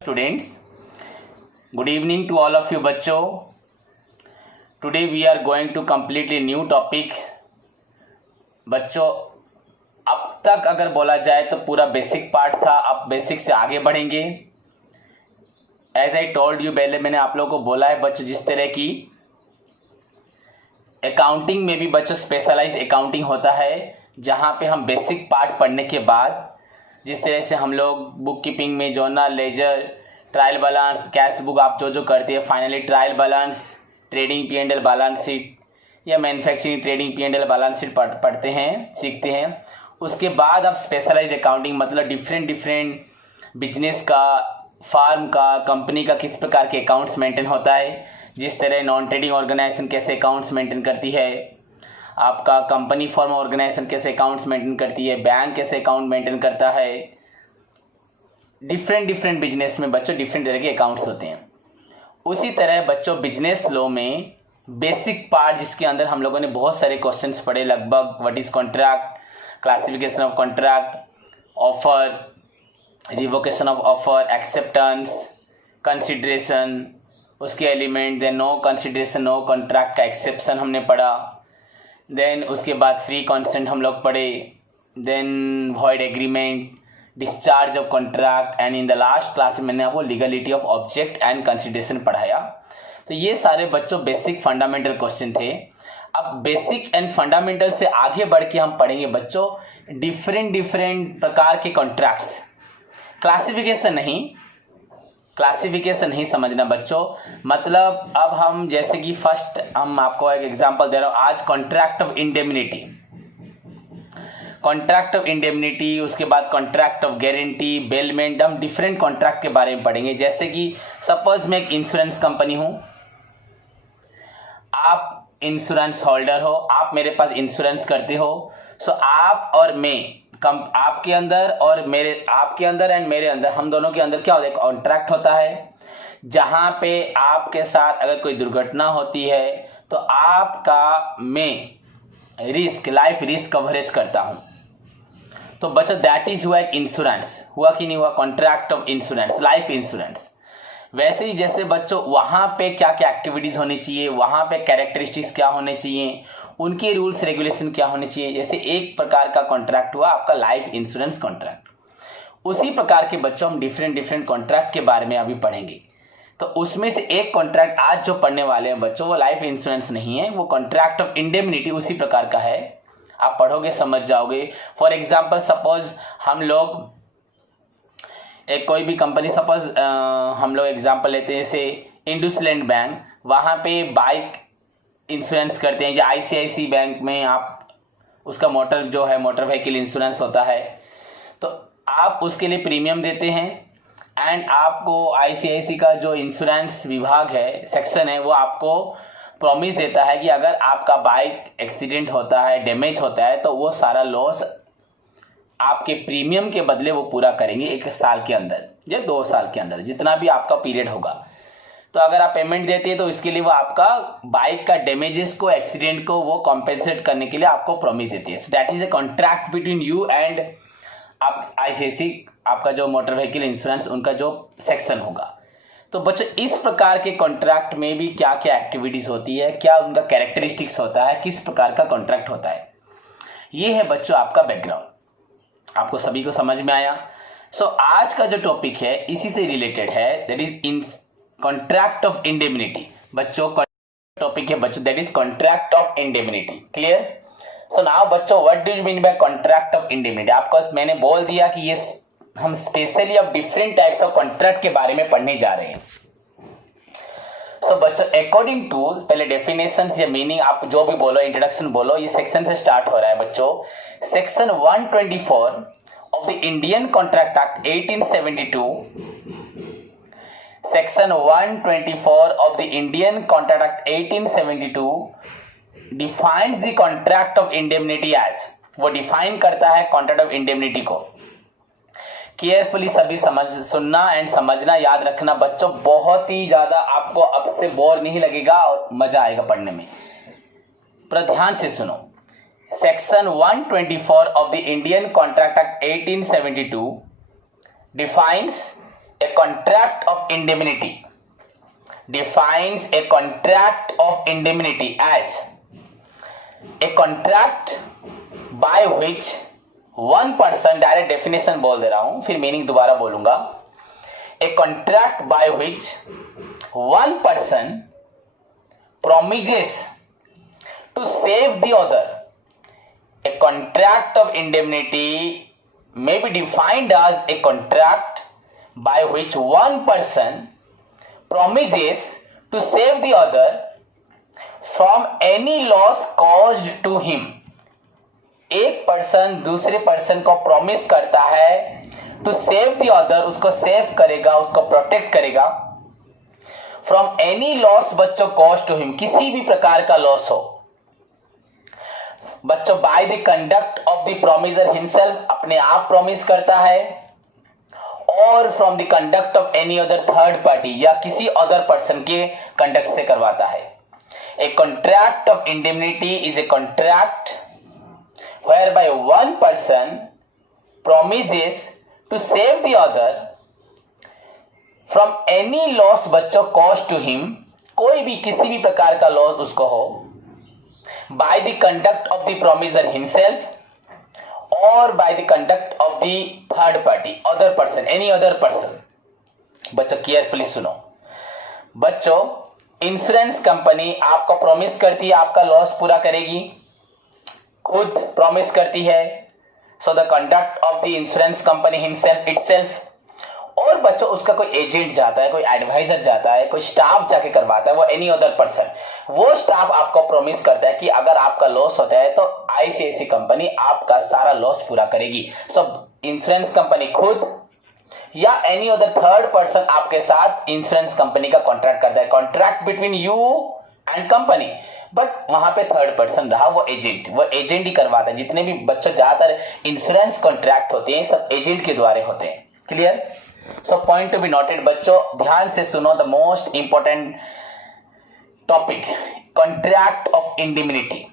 Students, good evening to all of you बच्चों. Today we are going to completely new topic. बच्चों, अब तक अगर बोला जाए तो पूरा बेसिक पार्ट था. अब बेसिक से आगे बढ़ेंगे. एज आई टोल्ड यू, पहले मैंने आप लोगों को बोला है बच्चों, जिस तरह की अकाउंटिंग में भी बच्चों स्पेशलाइज्ड अकाउंटिंग होता है, जहाँ पे हम बेसिक पार्ट पढ़ने के बाद जिस तरह से हम लोग बुक कीपिंग में journal, ledger, trial balance, cash book आप जो करते हैं, finally trial balance, trading P&L balance sheet या manufacturing trading P&L balance sheet पढ़ते हैं, सीखते हैं. उसके बाद आप स्पेशलाइज्ड अकाउंटिंग मतलब डिफरेंट बिजनेस का, फार्म का, कंपनी का किस प्रकार के अकाउंट्स मेंटेन होता है. जिस तरह नॉन ट्रेडिंग ऑर्गेनाइजेशन कैसे अकाउंट्स मेंटेन करती है, आपका कंपनी फॉर्म ऑर्गेनाइजेशन कैसे अकाउंट्स मेंटेन करती है, बैंक कैसे अकाउंट मेंटेन करता है. डिफरेंट बिजनेस में बच्चों डिफरेंट तरह के अकाउंट्स होते हैं. उसी तरह बच्चों बिजनेस लॉ में बेसिक पार्ट जिसके अंदर हम लोगों ने बहुत सारे क्वेश्चंस पढ़े लगभग. What is contract, classification of contract, offer, revocation of offer, acceptance, consideration, उसके element, then no consideration, no contract का एक्सेप्शन हमने पढ़ा. देन उसके बाद फ्री कॉन्सेंट हम लोग पढ़े. Then void agreement, discharge of contract, and in the last class में मैंने आपको legality of object and consideration पढ़ाया. तो ये सारे बच्चों बेसिक फंडामेंटल क्वेश्चन थे. अब बेसिक एंड फंडामेंटल से आगे बढ़ के हम पढ़ेंगे बच्चों डिफरेंट प्रकार के कॉन्ट्रैक्ट्स. क्लासिफिकेशन नहीं समझना बच्चों. मतलब अब हम जैसे कि फर्स्ट हम आपको एक एग्जांपल दे रहा हूं आज. कॉन्ट्रैक्ट ऑफ इंडेमनिटी, उसके बाद कॉन्ट्रैक्ट ऑफ गारंटी, बेलमेंट. हम डिफरेंट कॉन्ट्रैक्ट के बारे में पढ़ेंगे. जैसे कि सपोज मैं एक इंश्योरेंस कंपनी हूं, आप इंश्योरेंस होल्डर हो, आप मेरे पास इंश्योरेंस करते हो. सो आप और मैं, आपके अंदर और मेरे, आपके अंदर एंड मेरे अंदर, हम दोनों के अंदर क्या होता है, कॉन्ट्रैक्ट होता है. जहां पे आपके साथ अगर कोई दुर्घटना होती है तो आपका मैं रिस्क, लाइफ रिस्क कवरेज करता हूं. तो बच्चों दैट इज हुआ एक इंश्योरेंस. हुआ कि नहीं हुआ, contract of insurance, life insurance. वैसे ही जैसे बच्चों वहां पे क्या क्या एक्टिविटीज होनी चाहिए, वहां पे कैरेक्टरिस्टिक्स क्या होने चाहिए, उनके रूल्स रेगुलेशन क्या होने चाहिए. जैसे एक प्रकार का कॉन्ट्रैक्ट हुआ आपका लाइफ इंश्योरेंस कॉन्ट्रैक्ट. उसी प्रकार के बच्चों हम डिफरेंट कॉन्ट्रैक्ट के बारे में अभी पढ़ेंगे. तो उसमें से एक कॉन्ट्रैक्ट आज जो पढ़ने वाले हैं बच्चों वो लाइफ इंश्योरेंस नहीं है, वो कॉन्ट्रैक्ट ऑफ इंडेमनिटी उसी प्रकार का है. आप पढ़ोगे समझ जाओगे. फॉर एग्जाम्पल सपोज हम लोग एक कोई भी कंपनी, सपोज हम लोग एग्जाम्पल लेते हैं जैसे इंडसलैंड बैंक, वहाँ पे बाइक इंश्योरेंस करते हैं. या ICICI बैंक में आप उसका मोटर जो है मोटर व्हीकल इंश्योरेंस होता है, तो आप उसके लिए प्रीमियम देते हैं. एंड आपको ICICI का जो इंश्योरेंस विभाग है, सेक्शन है, वो आपको प्रॉमिस देता है कि अगर आपका बाइक एक्सीडेंट होता है, डैमेज होता है, तो वो सारा लॉस आपके प्रीमियम के बदले वो पूरा करेंगे 1 साल के अंदर या 2 साल के अंदर, जितना भी आपका पीरियड होगा. तो अगर आप पेमेंट देते हैं तो इसके लिए वो आपका बाइक का डैमेजेस को, एक्सीडेंट को वो कॉम्पेंसेट करने के लिए आपको प्रॉमिस देती है. So that is a contract between you and आप ICICI, आपका जो मोटर व्हीकल इंश्योरेंस उनका जो सेक्शन होगा. तो बच्चों इस प्रकार के कॉन्ट्रैक्ट में भी क्या क्या एक्टिविटीज होती है, क्या उनका कैरेक्टरिस्टिक्स होता है, किस प्रकार का कॉन्ट्रैक्ट होता है, ये है बच्चों आपका बैकग्राउंड. आपको सभी को समझ में आया. सो आज का जो टॉपिक है इसी से रिलेटेड है, that is in contract of indemnity. बच्चों टॉपिक है बच्चों that is contract of indemnity. Clear. So now बच्चों what do you mean by contract of indemnity. आपको मैंने बोल दिया कि ये हम स्पेशली अब डिफरेंट टाइप्स ऑफ कॉन्ट्रैक्ट के बारे में पढ़ने जा रहे हैं. सो बच्चों अकॉर्डिंग टू, पहले डेफिनेशन या मीनिंग आप जो भी बोलो, इंट्रोडक्शन बोलो, ये सेक्शन से स्टार्ट हो रहा है बच्चों. Section 124 of the Indian contract act 1872, section 124 of the Indian contract act 1872 defines the contract of indemnity as, वो डिफाइन करता है कॉन्ट्रैक्ट ऑफ इंडेमनिटी को. केयरफुली सभी सुनना एंड समझना, याद रखना बच्चों. बहुत ही ज्यादा आपको अब से बोर नहीं लगेगा और मजा आएगा पढ़ने में. पर ध्यान से सुनो. Section 124 of the Indian contract act 1872 defines a contract of indemnity, defines a contract of indemnity as a contract by which one person, direct definition बोल दे रहा हूं फिर मीनिंग दोबारा बोलूंगा, a contract by which one person promises to save the other. A contract of indemnity may be defined as a contract by which one person promises to save the other from any loss caused to him. एक person दूसरे person को promise करता है to save the other, उसको save करेगा, उसको protect करेगा, from any loss बच्चों कॉज टू हिम, किसी भी प्रकार का लॉस हो बच्चों, bye the conduct of the promisor himself, अपने आप प्रॉमिस करता है, और from the conduct of any other third party, या किसी अदर पर्सन के कंडक्ट से करवाता है. ए contract of indemnity is a contract whereby one person promises to save the other from any loss बच्चों caused to him, कोई भी किसी भी प्रकार का लॉस उसको हो, by the conduct of the promiser himself or by the conduct of the third party, other person, any other person. बच्चों केयरफुली सुनो. बच्चों इंश्योरेंस कंपनी आपको प्रॉमिस करती है आपका लॉस पूरा करेगी, खुद प्रॉमिस करती है. So the conduct of the insurance company himself itself, और बच्चों उसका कोई एजेंट जाता है, कोई एडवाइजर जाता है, कोई स्टाफ जाके करवाता है, वो एनी अदर पर्सन, वो स्टाफ आपको प्रॉमिस करता है कि अगर आपका लॉस होता है तो आईसीआईसी कंपनी आपका सारा लॉस पूरा करेगी. सो इंश्योरेंस कंपनी खुद या एनी अदर थर्ड पर्सन आपके साथ इंश्योरेंस कंपनी का कॉन्ट्रैक्ट करता है, contract between you and company, but वहां पे थर्ड पर्सन रहा वो एजेंट ही करवाता है. जितने भी बच्चों ज्यादातर इंश्योरेंस कॉन्ट्रैक्ट होते हैं सब एजेंट के द्वारा होते हैं. Clear? So point to be noted बच्चों, ध्यान से सुनो, the most important topic, contract of indemnity.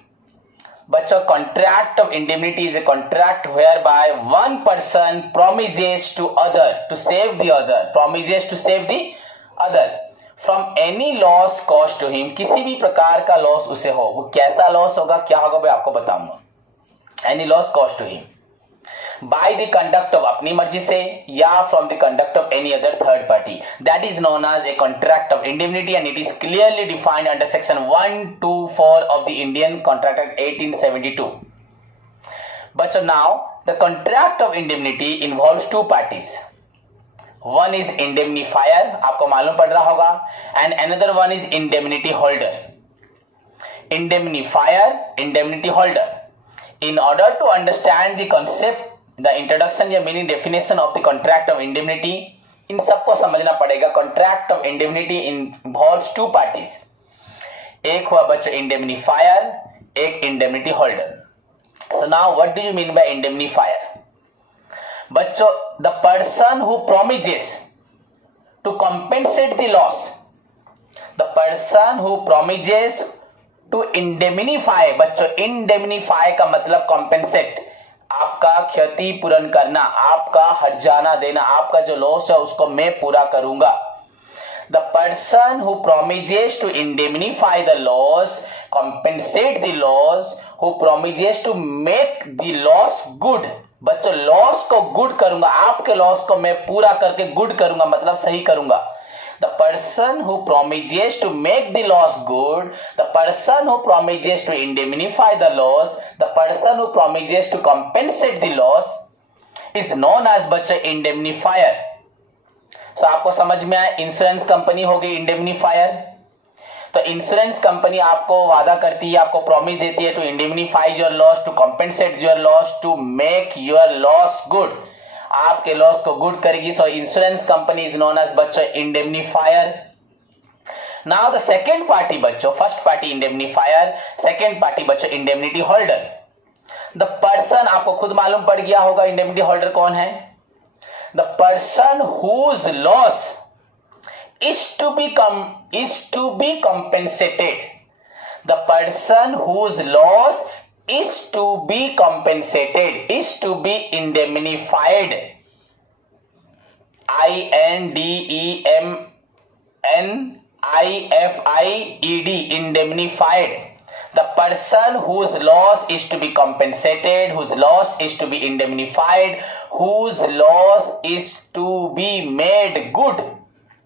बच्चों contract of indemnity is a contract whereby one person promises to other to save the other, promises to save the other from any loss cause to him, किसी भी प्रकार का loss उसे हो. वो कैसा loss होगा, क्या होगा, मैं आपको बताऊंगा. Any loss cause to him by the conduct of, अपनी मर्जी से, या from the conduct of any other third party, that is known as a contract of indemnity and it is clearly defined under section 124 of the Indian contract act 1872. बच्चों now the contract of indemnity involves two parties. One is indemnifier, आपको मालूम पड़ रहा होगा, and another one is indemnity holder. Indemnifier, indemnity holder. In order to understand the concept, the introduction या meaning definition of the contract of indemnity, इन सबको समझना पड़ेगा. Contract of indemnity involves two parties. एक हुआ बच्चों indemnifier, एक indemnity holder. So now what do you mean by indemnifier? बच्चों the person who promises to compensate the loss, the person who promises to indemnify. बच्चों indemnify का मतलब compensate, आपका क्षति पूर्ण करना, आपका हर्जाना देना, आपका जो लॉस है उसको मैं पूरा करूंगा. The person who promises to indemnify the loss, compensate the loss, who promises to make the loss good. बच्चों लॉस को गुड करूंगा, आपके लॉस को मैं पूरा करके गुड करूंगा, मतलब सही करूंगा. The person who promises to make the loss good, the person who promises to indemnify the loss, the person who promises to compensate the loss is known as बच्चों इंडेमनिफायर. सो आपको समझ में आया, insurance company हो गई indemnifier. तो insurance company आपको वादा करती है, आपको प्रॉमिस देती है to indemnify your loss, to compensate your loss, to make your loss good, आपके लॉस को गुड करेगी. So insurance company is known as बच्चों indemnifier. Now the second party बच्चों, first party indemnifier, second party बच्चों indemnity holder. The person, आपको खुद मालूम पड़ गया होगा इंडेमनिटी होल्डर कौन है. The person whose loss is to be compensated. The person whose loss is to be compensated, is to be indemnified. INDEMNIFIED, indemnified. The person whose loss is to be compensated, whose loss is to be indemnified, whose loss is to be made good,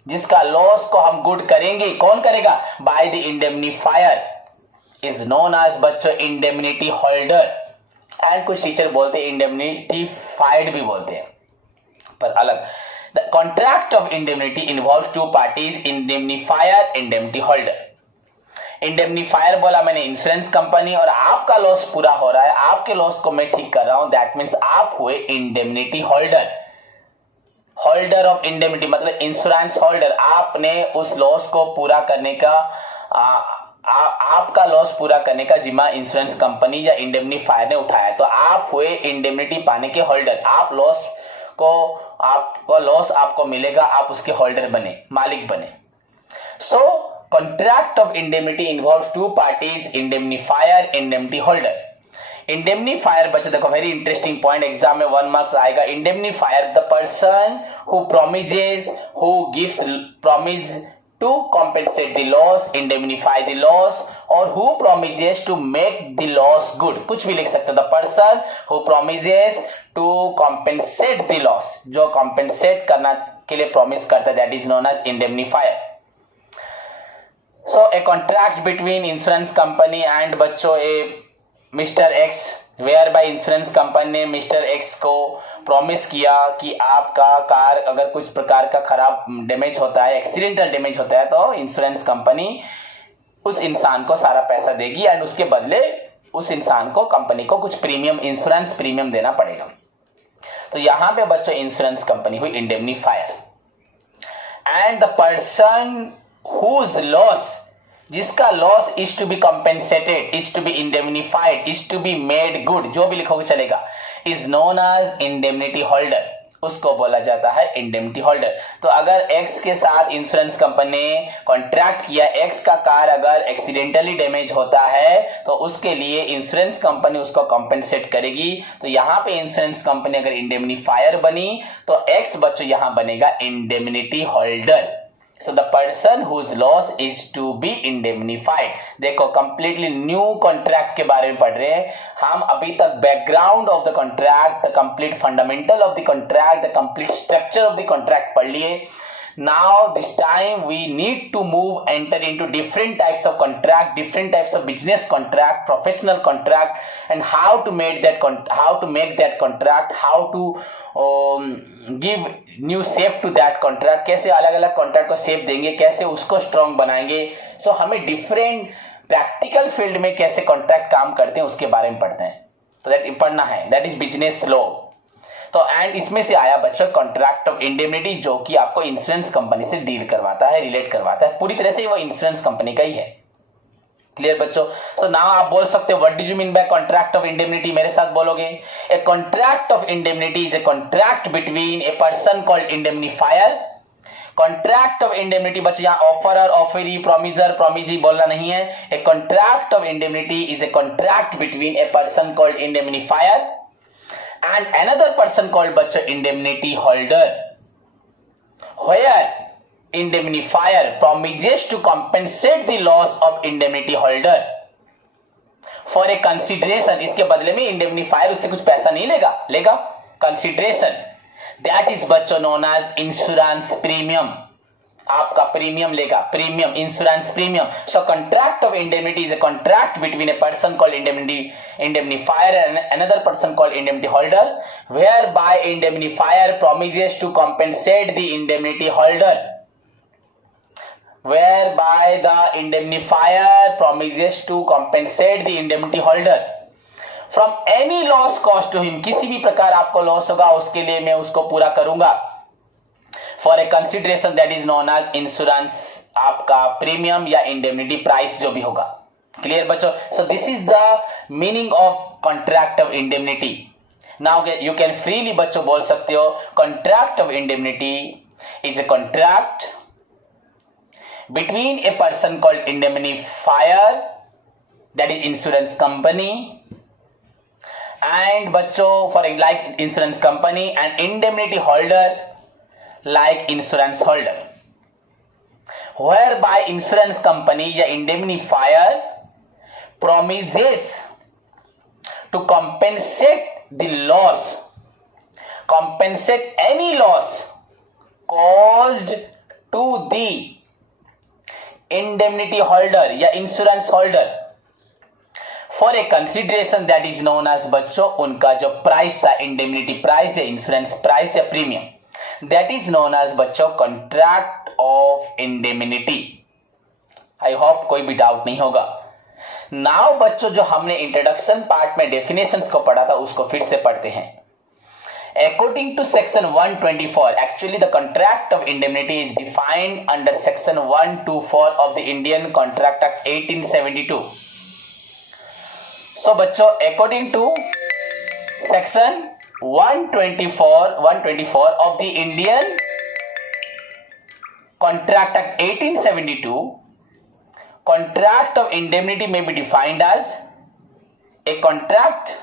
जिसका loss को हम good करेंगे, कौन करेगा? By the indemnifier, is known as बच्चों indemnity holder. And कुछ teacher बोलते हैं इंडेमनिटीफाइड भी बोलते हैं, पर अलग। The contract of indemnity involve two parties, indemnifier, indemnity holder. Indemnifier बोला मैंने इंश्योरेंस कंपनी, और आपका लॉस पूरा हो रहा है, आपके लॉस को मैं ठीक कर रहा हूं, दैट मीन्स आप हुए indemnity holder. Holder of indemnity मतलब इंश्योरेंस होल्डर, आपने उस लॉस को पूरा करने का आपका लॉस पूरा करने का जिम्मा इंश्योरेंस कंपनी या इंडेमनीफायर ने उठाया, तो आप हुए इंडेमनिटी पाने के होल्डर। आप लॉस को, आपको लॉस आपको मिलेगा, आप उसके होल्डर बने, मालिक बने। So contract of indemnity involve two parties, indemnifier, indemnity holder. Indemnifier बच्चे देखो वेरी इंटरेस्टिंग पॉइंट, एग्जाम में 1 मार्क्स आएगा। Indemnifier the person who promises, who gives promise to compensate the loss, indemnify the loss, और who promises to make the loss good, कुछ भी लिख सकते हो। the person who promises to compensate the loss, जो compensate करना के लिए promise करता है, that is known as indemnifier. So a contract between insurance company and बच्चों a Mr. X, whereby insurance company ने मिस्टर एक्स को प्रॉमिस किया कि आपका कार अगर कुछ प्रकार का खराब डैमेज होता है, एक्सीडेंटल डैमेज होता है, तो इंश्योरेंस कंपनी उस इंसान को सारा पैसा देगी, एंड उसके बदले उस इंसान को, कंपनी को कुछ प्रीमियम, इंश्योरेंस प्रीमियम देना पड़ेगा। तो यहां पे बच्चों इंश्योरेंस कंपनी हुई indemnifier. And the person whose loss, जिसका loss is to be compensated, is to be indemnified, is to be made good, जो भी लिखोगे चलेगा, is known as indemnity holder, उसको बोला जाता है इंडेमनिटी होल्डर। तो अगर एक्स के साथ इंश्योरेंस कंपनी ने कॉन्ट्रैक्ट किया, एक्स का कार अगर एक्सीडेंटली डैमेज होता है तो उसके लिए इंश्योरेंस कंपनी उसको कॉम्पेंसेट करेगी। तो यहां पे इंश्योरेंस कंपनी अगर इंडेमनीफायर बनी तो एक्स बच्चों यहां बनेगा indemnity holder. So the person whose loss is to be indemnified। देखो कंप्लीटली न्यू कॉन्ट्रैक्ट के बारे में पढ़ रहे हैं हम। अभी तक background of the contract, the complete fundamental of the contract, the complete structure of the contract पढ़ लिए। Now this time we need to enter into different types of contract, different types of business contract, professional contract, and how to make that contract, how to give new shape to that contract, कैसे अलग अलग contract को shape देंगे, कैसे उसको strong बनाएंगे। सो हमें different practical field में कैसे कॉन्ट्रैक्ट काम करते हैं उसके बारे में पढ़ते हैं, तो दैट पढ़ना है, दैट इज बिजनेस लॉ। तो एंड इसमें से आया बच्चों कॉन्ट्रैक्ट ऑफ इंडेमनिटी, जो कि आपको इंश्योरेंस कंपनी से डील करवाता है, रिलेट करवाता है, पूरी तरह से वो इंश्योरेंस कंपनी का ही है। क्लियर बच्चों? सो नाउ आप बोल सकते हो what do you mean by contract of indemnity, मेरे साथ बोलोगे। ए contract of indemnity is a contract between a person called indemnifier. Contract of indemnity बच्चों यहाँ ऑफरर, ऑफरी, प्रोमिजर, प्रोमिजी बोलना नहीं है। ए contract of indemnity is a contract between a person called indemnifier and another person called बच्चों indemnity holder, where indemnifier promises to compensate the loss of indemnity holder for a consideration। इसके बदले में indemnifier उससे कुछ पैसा नहीं लेगा consideration, that is बच्चों known as insurance premium। आपका प्रीमियम लेगा, premium, insurance premium. So contract of indemnity is a contract between a person called indemnifier and another person called indemnity holder, whereby indemnifier promises to compensate the indemnity holder, whereby the indemnifier promises to compensate the indemnity holder from any loss caused to him। किसी भी प्रकार आपको loss होगा उसके लिए मैं उसको पूरा करूंगा, for a consideration that is known as insurance, आपका प्रीमियम या इंडेमनिटी प्राइस जो भी होगा। क्लियर बच्चों? So this is the meaning of contract of indemnity. Now you can freely बच्चों बोल सकते हो contract of indemnity is a contract between a person called indemnifier, that is insurance company, and बच्चों for like insurance company and indemnity holder, like insurance holder, whereby insurance company या indemnifier promises to compensate the loss, compensate any loss caused to the indemnity holder या insurance holder for a consideration that is known as बच्चों उनका जो price था, indemnity price या insurance price या premium, that is known as बच्चों contract of indemnity. I hope कोई भी डाउट नहीं होगा. नाउ बच्चों जो हमने इंट्रोडक्शन पार्ट में डेफिनेशंस को पढ़ा था उसको फिर से पढ़ते हैं. According to section 124, actually the contract of indemnity is defined under section 124 of the Indian Contract Act 1872. So बच्चों according to section 124 of the Indian Contract Act 1872, contract of indemnity may be defined as a contract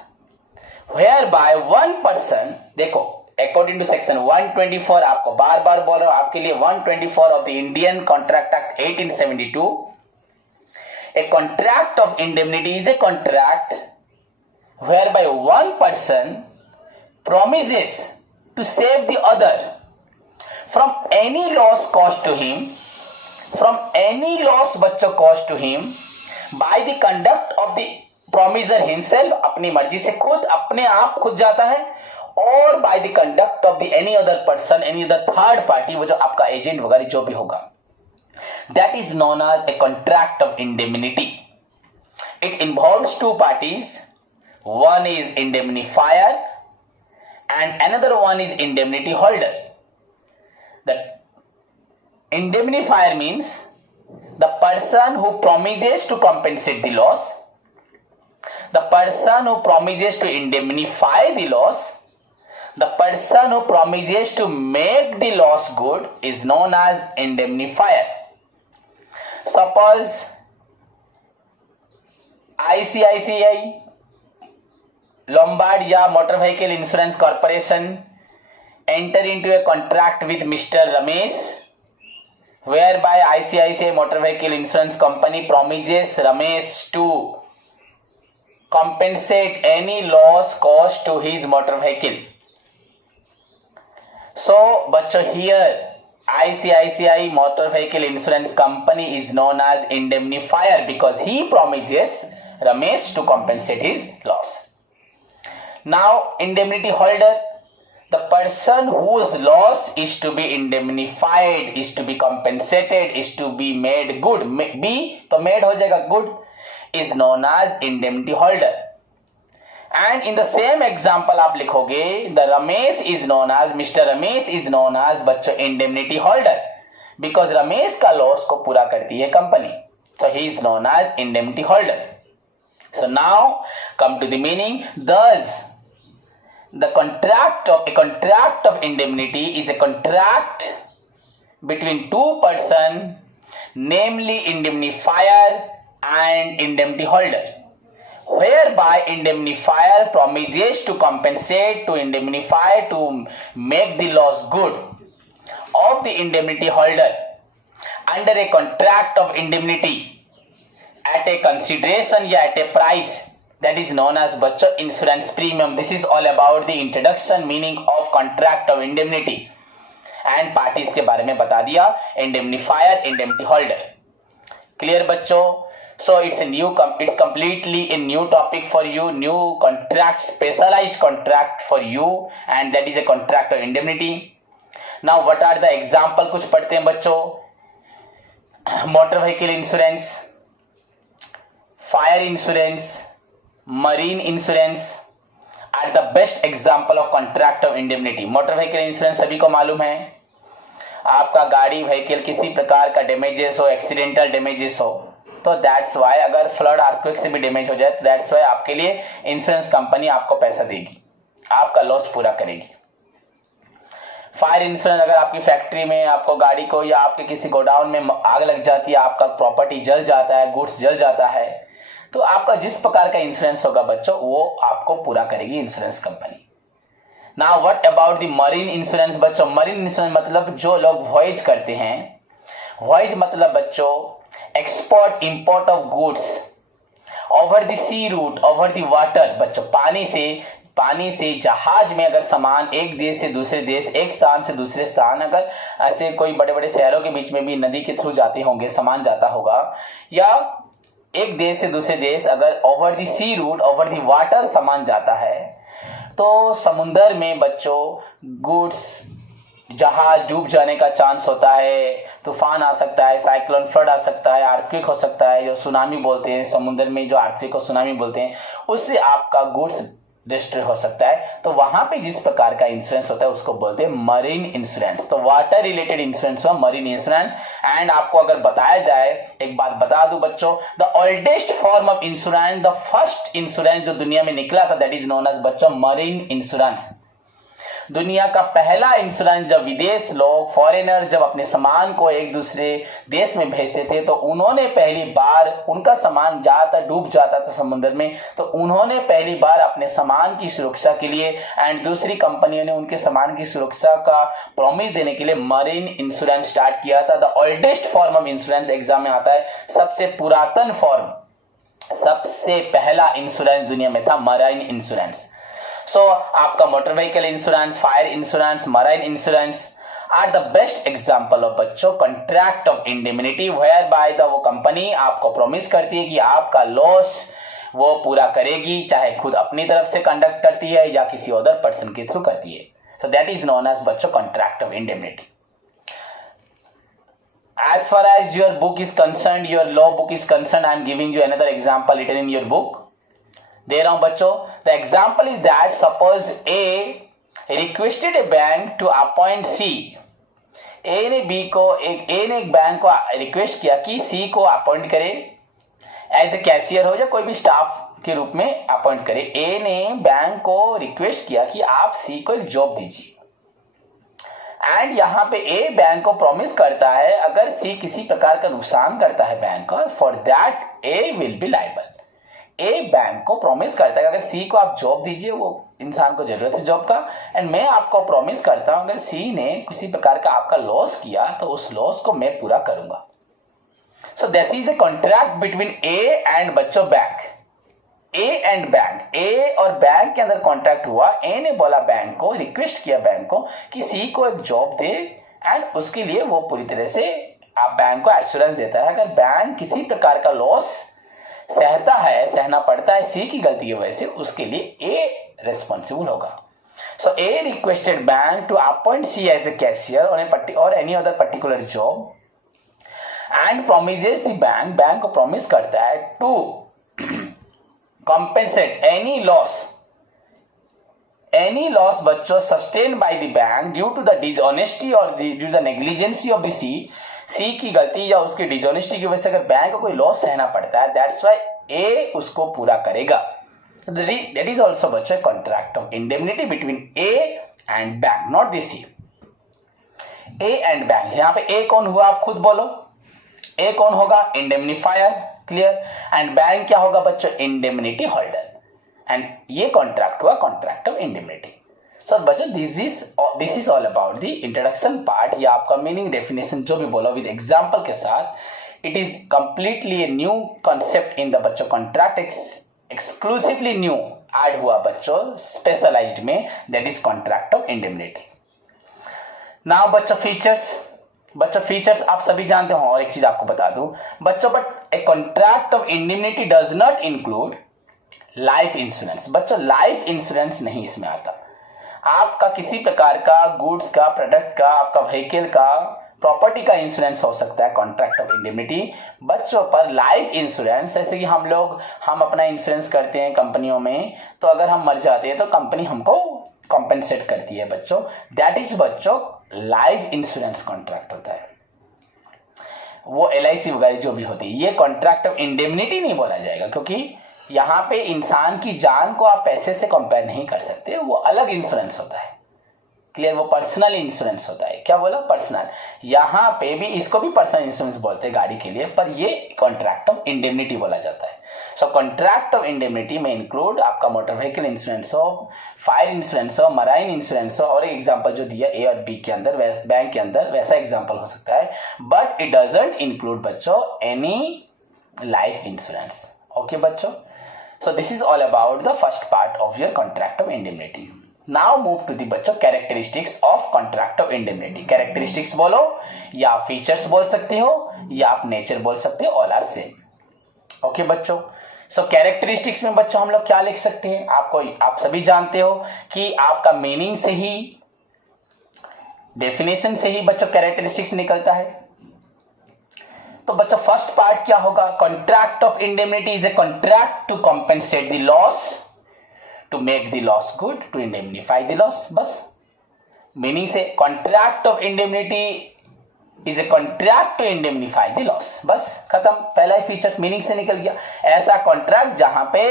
whereby one person, देखो according to section 124, आपको बार बार बोल रहा हूं आपके लिए, 124 of the Indian Contract Act 1872, a contract of indemnity is a contract whereby one person promises to save the other from any loss caused to him, from any loss बच्चों caused to him by the conduct of the promiser himself, अपनी मर्जी से खुद अपने आप खुद जाता है, और by the conduct of the any other person, any other third party, वो जो आपका एजेंट वगैरह जो भी होगा, that is known as a contract of indemnity. It involves two parties, one is indemnifier and another one is indemnity holder. The indemnifier means the person who promises to compensate the loss, the person who promises to indemnify the loss, the person who promises to make the loss good is known as indemnifier. Suppose ICICI, Lombard या Motor Vehicle Insurance Corporation enter into a contract with Mr. Ramesh, whereby ICICI Motor Vehicle Insurance Company promises Ramesh to compensate any loss caused to his motor vehicle. So, बच्चों here ICICI Motor Vehicle Insurance Company is known as indemnifier because he promises Ramesh to compensate his loss. Now, indemnity holder, the person whose loss is to be indemnified, is to be compensated, is to be made good, be तो made हो जाएगा good, is known as indemnity holder. And in the same example आप लिखोगे, the Ramesh is known as, Mr. Ramesh is known as बच्चों indemnity holder because Ramesh का loss को पूरा करती है company. So he is known as indemnity holder. So now come to the meaning. Thus, the contract of indemnity is a contract between two persons, namely indemnifier and indemnity holder, whereby indemnifier promises to compensate, to indemnify, to make the loss good of the indemnity holder under a contract of indemnity at a consideration या at a price that is known as बच्चों insurance premium. This is all about the introduction meaning of contract of indemnity and parties के बारे में बता दिया, indemnifier, indemnity holder. Clear बच्चों? So it's completely a new topic for you, new contract, specialized contract for you, and that is a contract of indemnity. Now what are the example? कुछ पढ़ते हैं बच्चों. Motor vehicle insurance, fire insurance, marine insurance are the best example of contract of indemnity. Motor vehicle insurance सभी को मालूम है, आपका गाड़ी व्हीकल किसी प्रकार का डैमेजेस हो, एक्सीडेंटल डैमेजेस हो, तो दैट्स वाई अगर फ्लड अर्थक्वेक से भी डैमेज हो जाए तो दैट्स वाई आपके लिए इंश्योरेंस कंपनी आपको पैसा देगी, आपका लॉस पूरा करेगी. फायर इंश्योरेंस, अगर आपकी फैक्ट्री में आपको गाड़ी को या आपके किसी गोडाउन में आग लग जाती है, आपका प्रॉपर्टी जल जाता है, गुड्स जल जाता है, तो आपका जिस प्रकार का इंश्योरेंस होगा बच्चों वो आपको पूरा करेगी insurance company. Now what about the marine insurance बच्चों? मरीन इंश्योरेंस मतलब जो लोग वॉयज करते हैं, वॉयज मतलब बच्चों export import of goods over the sea route, over the water बच्चों, पानी से जहाज में अगर सामान एक देश से दूसरे देश, एक स्थान से दूसरे स्थान, अगर ऐसे कोई बड़े बड़े शहरों के बीच में भी नदी के थ्रू जाते होंगे, सामान जाता होगा, या एक देश से दूसरे देश अगर over the sea route, over the water सामान जाता है, तो समुंदर में बच्चों गुड्स, जहाज डूब जाने का चांस होता है, तूफान आ सकता है, साइक्लोन फ्लड आ सकता है, अर्थक्वेक हो सकता है, जो सुनामी बोलते हैं, समुद्र में जो अर्थक्वेक को सुनामी बोलते हैं, उससे आपका गुड्स डिस्ट्रॉय हो सकता है। तो वहां पे जिस प्रकार का इंश्योरेंस होता है उसको बोलते हैं मरीन इंश्योरेंस। तो वाटर रिलेटेड इंश्योरेंस हुआ मरीन इंश्योरेंस। एंड आपको अगर बताया जाए, एक बात बता दूं बच्चों, the oldest form of insurance, the first insurance जो दुनिया में निकला था, दैट इज नोन एज बच्चों मरीन इंश्योरेंस। दुनिया का पहला इंश्योरेंस जब विदेश लोग, फॉरेनर जब अपने सामान को एक दूसरे देश में भेजते थे, तो उन्होंने पहली बार, उनका सामान जाता डूब जाता था समुद्र में, तो उन्होंने पहली बार अपने सामान की सुरक्षा के लिए एंड दूसरी कंपनियों ने उनके सामान की सुरक्षा का प्रॉमिस देने के लिए मरीन इंश्योरेंस स्टार्ट किया था। The oldest form of insurance exam में आता है, सबसे पुरातन फॉर्म, सबसे पहला इंश्योरेंस दुनिया में था मरीन इंश्योरेंस। सो आपका motor vehicle insurance, fire insurance, marine insurance are the best example of बच्चों contract of indemnity, whereby the वो कंपनी आपको प्रॉमिस करती है कि आपका लॉस वो पूरा करेगी, चाहे खुद अपनी तरफ से कंडक्ट करती है या किसी अदर पर्सन के थ्रू करती है। So that is known as बच्चों contract of indemnity. As far as your book is concerned, your law book is concerned, I am giving you another example written in your book. दे रहा हूं बच्चों। The example is that suppose A requested a bank to appoint C. A ने एक bank को request किया कि सी को अपॉइंट करे एज ए कैशियर हो या कोई भी स्टाफ के रूप में अपॉइंट करे। ए ने बैंक को रिक्वेस्ट किया कि आप सी को एक जॉब दीजिए, एंड यहां पे ए बैंक को प्रॉमिस करता है अगर सी किसी प्रकार का नुकसान करता है बैंक का, for that A will be liable. A bank को प्रॉमिस करता है अगर सी को आप जॉब दीजिए, वो इंसान को जरूरत है जॉब का, एंड मैं आपको प्रॉमिस करता हूं अगर सी ने किसी प्रकार का आपका लॉस किया तो उस लॉस को मैं पूरा करूंगा। सो that is a contract between A and बच्चों बैंक, ए एंड बैंक। ए और बैंक के अंदर कॉन्ट्रैक्ट हुआ। ए ने बोला बैंक को, रिक्वेस्ट किया बैंक को कि सी को एक जॉब दे, एंड उसके लिए वो पूरी तरह से आप बैंक को एश्योरेंस देता है अगर बैंक किसी प्रकार का लॉस सहता है, सहना पड़ता है सी की गलती की वजह से, उसके लिए ए रिस्पॉन्सिबल होगा। So A requested bank to appoint C as a cashier और any other particular job and promises the bank, bank को प्रॉमिस करता है टू कॉम्पेंसेट एनी लॉस बच्चों sustain by the bank due to the dishonesty और due to the negligency of the C की गलती या उसकी डिसऑनेस्टी की वजह से अगर बैंक को कोई लॉस सहना पड़ता है, दैट्स व्हाई ए उसको पूरा करेगा। दैट इज ऑल्सो बच्चों contract of indemnity between A and bank, not the sea. A and bank, यहां पे ए कौन हुआ आप खुद बोलो। ए कौन होगा? Indemnifier, clear. एंड बैंक क्या होगा बच्चों? Indemnity holder. एंड ये कॉन्ट्रैक्ट हुआ कॉन्ट्रैक्ट ऑफ इंडेमनिटी। सो बच्चों this is all about the introduction part, या आपका मीनिंग डेफिनेशन जो भी बोला विद एग्जांपल के साथ। It is completely a new concept in the बच्चों कॉन्ट्रैक्ट, एक्सक्लूसिवली न्यू ऐड हुआ बच्चों स्पेशलाइज्ड में, that is contract of indemnity. Now बच्चों फीचर्स आप सभी जानते हो। और एक चीज आपको बता दूं बच्चों, but A contract of indemnity does not include life insurance. बच्चों लाइफ इंश्योरेंस नहीं इसमें आता। आपका किसी प्रकार का गुड्स का, प्रोडक्ट का, आपका व्हीकल का, प्रॉपर्टी का इंश्योरेंस हो सकता है कॉन्ट्रैक्ट ऑफ इंडेमनिटी। बच्चों पर लाइफ इंश्योरेंस, जैसे कि हम अपना इंश्योरेंस करते हैं कंपनियों में, तो अगर हम मर जाते हैं तो कंपनी हमको कॉम्पेंसेट करती है बच्चों, दैट इज बच्चों लाइफ इंश्योरेंस कॉन्ट्रैक्ट होता है। वो LIC वगैरह जो भी होती है, ये कॉन्ट्रैक्ट ऑफ इंडेमनिटी नहीं बोला जाएगा, क्योंकि यहां पे इंसान की जान को आप पैसे से कंपेयर नहीं कर सकते, वो अलग इंश्योरेंस होता है। क्लियर, वो पर्सनल इंश्योरेंस होता है। क्या बोला, पर्सनल। यहाँ पे भी इसको भी पर्सनल इंश्योरेंस बोलते हैं गाड़ी के लिए, पर ये कॉन्ट्रैक्ट ऑफ इंडेमनिटी बोला जाता है। सो कॉन्ट्रैक्ट ऑफ इंडेमनिटी में इंक्लूड आपका मोटर व्हीकल इंश्योरेंस हो, फायर इंश्योरेंस हो, मराइन इंश्योरेंस हो, और एक एग्जांपल जो दिया ए और बी के अंदर, बैंक के अंदर वैसा एग्जांपल हो सकता है, बट इट डजंट इंक्लूड बच्चों एनी लाइफ इंश्योरेंस। ओके बच्चों, so this is all about the first part of your contract of indemnity. Now move to the बच्चों characteristics of contract of indemnity. Characteristics बोलो या features बोल सकते हो या आप नेचर बोल सकते हो, ऑल आर सेम। ओके बच्चों, सो कैरेक्टरिस्टिक्स में बच्चों हम लोग क्या लिख सकते हैं, आप सभी जानते हो कि आपका मीनिंग से ही, डेफिनेशन से ही बच्चों कैरेक्टरिस्टिक्स निकलता है। तो बच्चों फर्स्ट पार्ट क्या होगा, contract of indemnity is a contract to compensate the loss, to make the loss good, to indemnify the loss. बस मीनिंग से contract of indemnity is a contract to indemnify the loss, बस खत्म। पहला ही features meaning से निकल गया। ऐसा contract जहां पे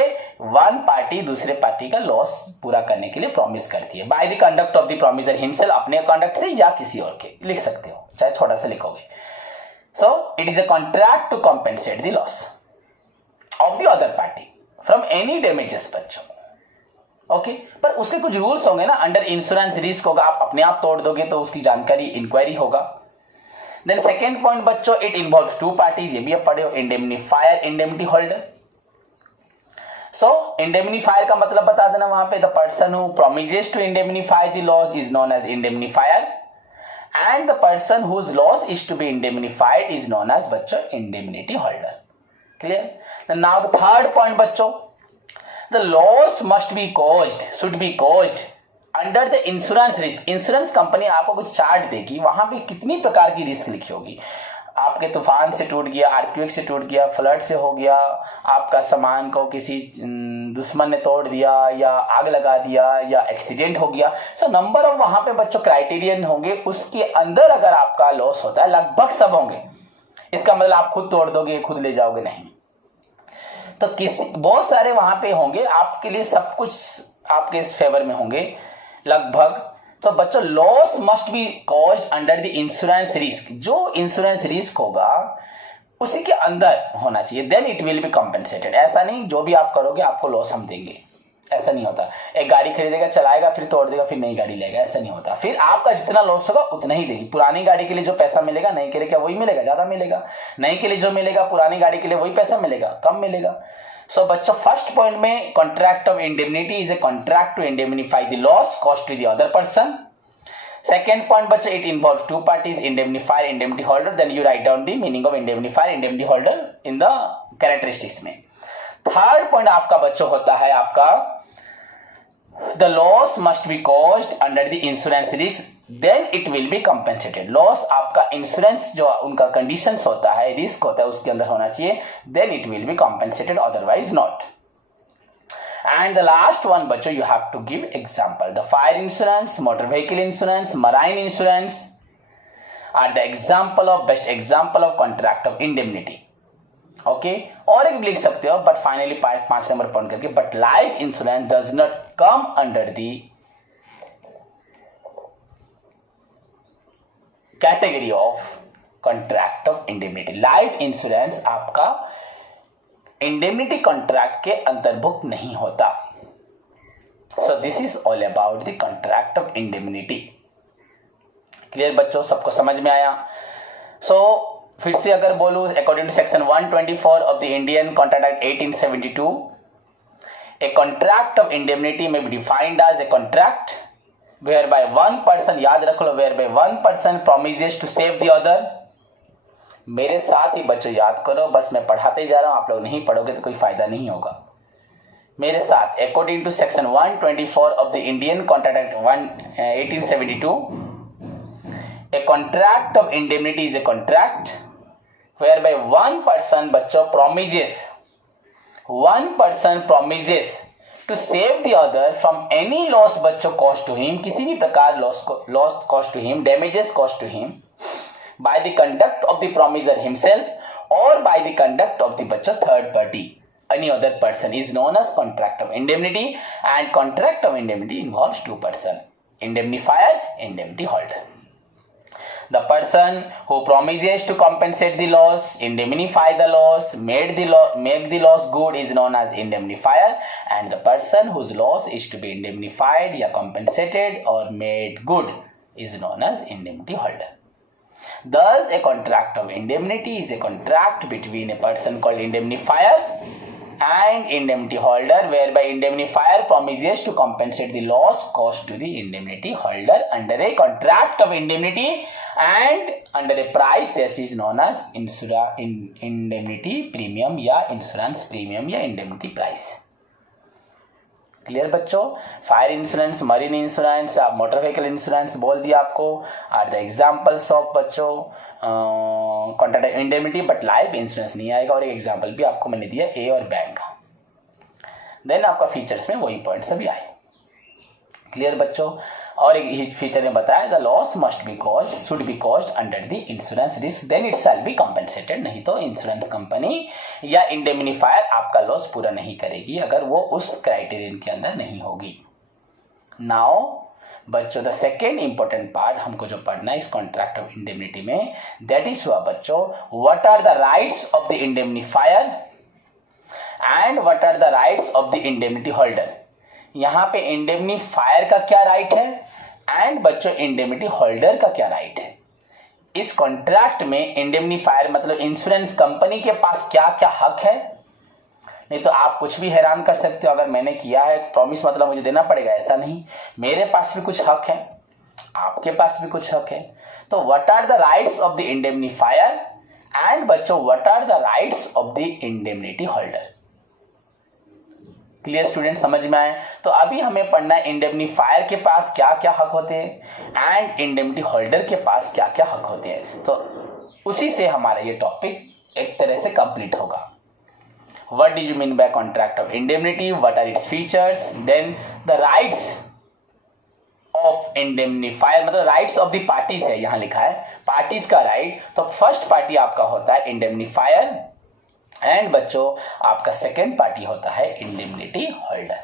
वन पार्टी दूसरे पार्टी का लॉस पूरा करने के लिए प्रॉमिस करती है bye the conduct of the promiser himself, अपने कंडक्ट से या किसी और के, लिख सकते हो चाहे छोटा सा लिखोगे। So it is a contract to compensate the loss of the other party from any damages बच्चों। ओके, पर उसके कुछ रूल्स होंगे ना, अंडर इंश्योरेंस रिस्क होगा, आप अपने आप तोड़ दोगे तो उसकी जानकारी इंक्वायरी होगा। देन सेकेंड पॉइंट बच्चों, इट इन्वॉल्व्स टू पार्टीज, ये भी आप पढ़े हो, indemnifier, indemnity holder. So indemnifier का मतलब बता देना वहां पे, the person who promises to indemnify the loss is known as indemnifier and the person whose loss is to be indemnified is known as बच्चों indemnity holder. Clear. Now the third point बच्चों, the loss must be caused, should be caused under the insurance risk। Insurance company आपको कुछ chart देगी, वहां पे कितनी प्रकार की रिस्क लिखी होगी। आपके तूफान से टूट गया, अर्थक्वेक से टूट गया, फ्लड से हो गया, आपका सामान को किसी दुश्मन ने तोड़ दिया या आग लगा दिया या एक्सीडेंट हो गया। सो नंबर ऑफ वहां पे बच्चों क्राइटेरियन होंगे, उसके अंदर अगर आपका लॉस होता है, लगभग सब होंगे। इसका मतलब आप खुद तोड़ दोगे, खुद ले जाओगे, नहीं। तो बहुत सारे वहां पे होंगे, आपके लिए सब कुछ आपके इस फेवर में होंगे लगभग। तो बच्चों loss must be caused under the insurance risk, जो इंश्योरेंस रिस्क होगा उसी के अंदर होना चाहिए, then it will be compensated. ऐसा नहीं जो भी आप करोगे आपको लॉस हम देंगे, ऐसा नहीं होता। एक गाड़ी खरीदेगा, चलाएगा, फिर तोड़ देगा, फिर नई गाड़ी लेगा, ऐसा नहीं होता। फिर आपका जितना लॉस होगा उतना ही देगी। पुरानी गाड़ी के लिए जो पैसा मिलेगा नई के लिए क्या वही मिलेगा, ज्यादा मिलेगा। नई के लिए जो मिलेगा पुरानी गाड़ी के लिए वही पैसा मिलेगा, कम मिलेगा। सो बच्चों फर्स्ट पॉइंट में contract of indemnity is a contract to indemnify the loss cost to the other person. Second point बच्चों, it involve two parties, indemnifier, indemnity holder. Then you write down the meaning of indemnifier, indemnity holder in the characteristics में। Third point आपका बच्चों होता है आपका the loss must be caused under the insurance risk, then it will be compensated। loss आपका insurance जो उनका conditions होता है, रिस्क होता है, उसके अंदर होना चाहिए, then it will be compensated, otherwise not। and the last one बच्चों you have to give example, the fire insurance, motor vehicle insurance, marine insurance are the example of best example of contract of indemnity। Okay और एक लिख सकते हो, but finally 5 number point करके, but life insurance does not come under the category of contract of indemnity. Life insurance आपका indemnity contract के अंतर्भुक्त नहीं होता। सो this is all about the contract of indemnity. Clear बच्चों, सबको समझ में आया? सो फिर से अगर बोलूं, according to section 124 of the Indian contract act 1872, a contract of indemnity में be defined as a contract whereby one person, याद रख लो, whereby one person promises to save the other. मेरे साथ ही बच्चों याद करो, बस मैं पढ़ाते जा रहा हूं, आप लोग नहीं पढ़ोगे तो कोई फायदा नहीं होगा। मेरे साथ, according to section 124 of the Indian contract act 1872, a contract of indemnity is a contract whereby one person बच्चों promises to save the other from any loss बच्चों caused to him, किसी भी प्रकार loss caused to him, damages caused to him by the conduct of the promiser himself or by the conduct of the बच्चों third party, any other person, is known as contract of indemnity। and contract of indemnity involves two person। indemnifier, indemnity holder. The person who promises to compensate the loss, indemnify the loss, make the loss good is known as indemnifier, and the person whose loss is to be indemnified या compensated or made good is known as indemnity holder. Thus, a contract of indemnity is a contract between a person called indemnifier and indemnity holder, whereby indemnifier promises to compensate the loss caused to the indemnity holder under a contract of indemnity and under a price. This is known as indemnity premium या insurance premium या indemnity price. Clear बच्चों? Fire insurance, marine insurance, आप motor vehicle insurance बोल दिया आपको, are the examples of बच्चों contract indemnity, but life insurance नहीं आएगा, और एक एग्जाम्पल भी आपको मैंने दिया ए और बैंक का। देन आपका फीचर्स में वही पॉइंट्स अभी आए। क्लियर बच्चों? और एक फीचर ने बताया the loss must be caused, should be caused under the insurance risk, then it shall be compensated. नहीं तो इंश्योरेंस कंपनी या इंडेमिनिफायर आपका लॉस पूरा नहीं करेगी अगर वो उस क्राइटेरियन के अंदर नहीं होगी। नाउ बच्चों द सेकेंड इंपॉर्टेंट पार्ट हमको जो पढ़ना है इस कॉन्ट्रैक्ट ऑफ इंडेमिनिटी में, दैट इज हुआ बच्चों what are the rights of the indemnifier and what are the rights of the indemnity holder. यहाँ पे इंडेमिनिफायर का क्या राइट है एंड बच्चों इंडेमिनिटी होल्डर का क्या राइट है। इस कॉन्ट्रैक्ट में इंडेमिनिफायर मतलब इंश्योरेंस कंपनी के पास क्या क्या हक है। नहीं तो आप कुछ भी हैरान कर सकते हो, अगर मैंने किया है प्रॉमिस मतलब मुझे देना पड़ेगा, ऐसा नहीं। मेरे पास भी कुछ हक है, आपके पास भी कुछ हक है। तो what are the rights of the indemnifier and बच्चों what are the rights of the indemnity holder. Clear student, समझ में आए? तो अभी हमें पढ़ना है इंडेमिनिफायर के पास क्या क्या हक होते हैं एंड इंडेमिनिटी होल्डर के पास क्या क्या हक होते हैं। तो उसी से हमारा ये टॉपिक एक तरह से कंप्लीट होगा। What do you mean by contract of indemnity, what are its features, then the rights of indemnifier मतलब राइट्स ऑफ द पार्टीज है, यहां लिखा है पार्टीज का राइट। तो फर्स्ट पार्टी आपका होता है इंडेमिनिफायर एंड बच्चों आपका सेकेंड पार्टी होता है indemnity holder.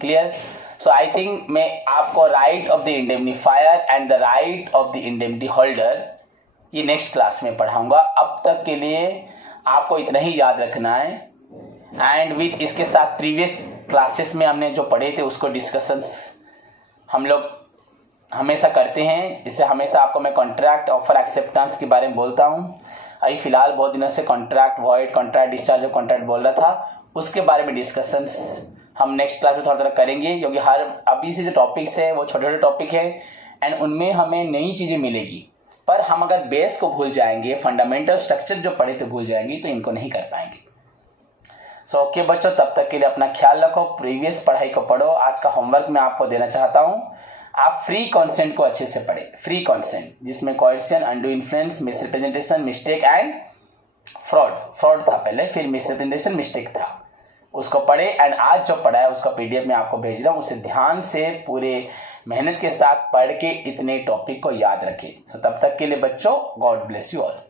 Clear? So I think मैं आपको right of the indemnifier and the right of the indemnity holder ये नेक्स्ट क्लास में पढ़ाऊंगा। अब तक के लिए आपको इतना ही याद रखना है, एंड विथ इसके साथ प्रीवियस क्लासेस में हमने जो पढ़े थे उसको डिस्कशंस हम लोग हमेशा करते हैं। इससे हमेशा आपको मैं कॉन्ट्रैक्ट ऑफर एक्सेप्टेंस के बारे में बोलता हूँ। अभी फिलहाल बहुत दिनों से कॉन्ट्रैक्ट वॉइड, कॉन्ट्रैक्ट डिस्चार्ज और कॉन्ट्रैक्ट बोल रहा था, उसके बारे में डिस्कशंस हम नेक्स्ट क्लास में थोड़ा थोड़ा करेंगे, क्योंकि हर अभी से जो टॉपिक्स है वो छोटे छोटे टॉपिक है एंड उनमें हमें नई चीज़ें मिलेगी। पर हम अगर बेस को भूल जाएंगे, फंडामेंटल स्ट्रक्चर जो पढ़े थे भूल जाएंगे, तो इनको नहीं कर पाएंगे। सो ओके बच्चों, तब तक के लिए अपना ख्याल रखो, प्रीवियस पढ़ाई को पढ़ो। आज का होमवर्क मैं आपको देना चाहता हूँ, आप फ्री कॉन्सेंट को अच्छे से पढ़े। फ्री कॉन्सेंट जिसमें coercion, undue influence, misrepresentation, mistake and fraud था पहले, फिर मिसरिप्रेजेंटेशन, मिस्टेक था, उसको पढ़े। एंड आज जो पढ़ा है उसका पीडीएफ मैं आपको भेज रहा हूँ, उसे ध्यान से पूरे मेहनत के साथ पढ़ के इतने टॉपिक को याद रखें। तो तब तक के लिए बच्चों, गॉड ब्लेस यू ऑल।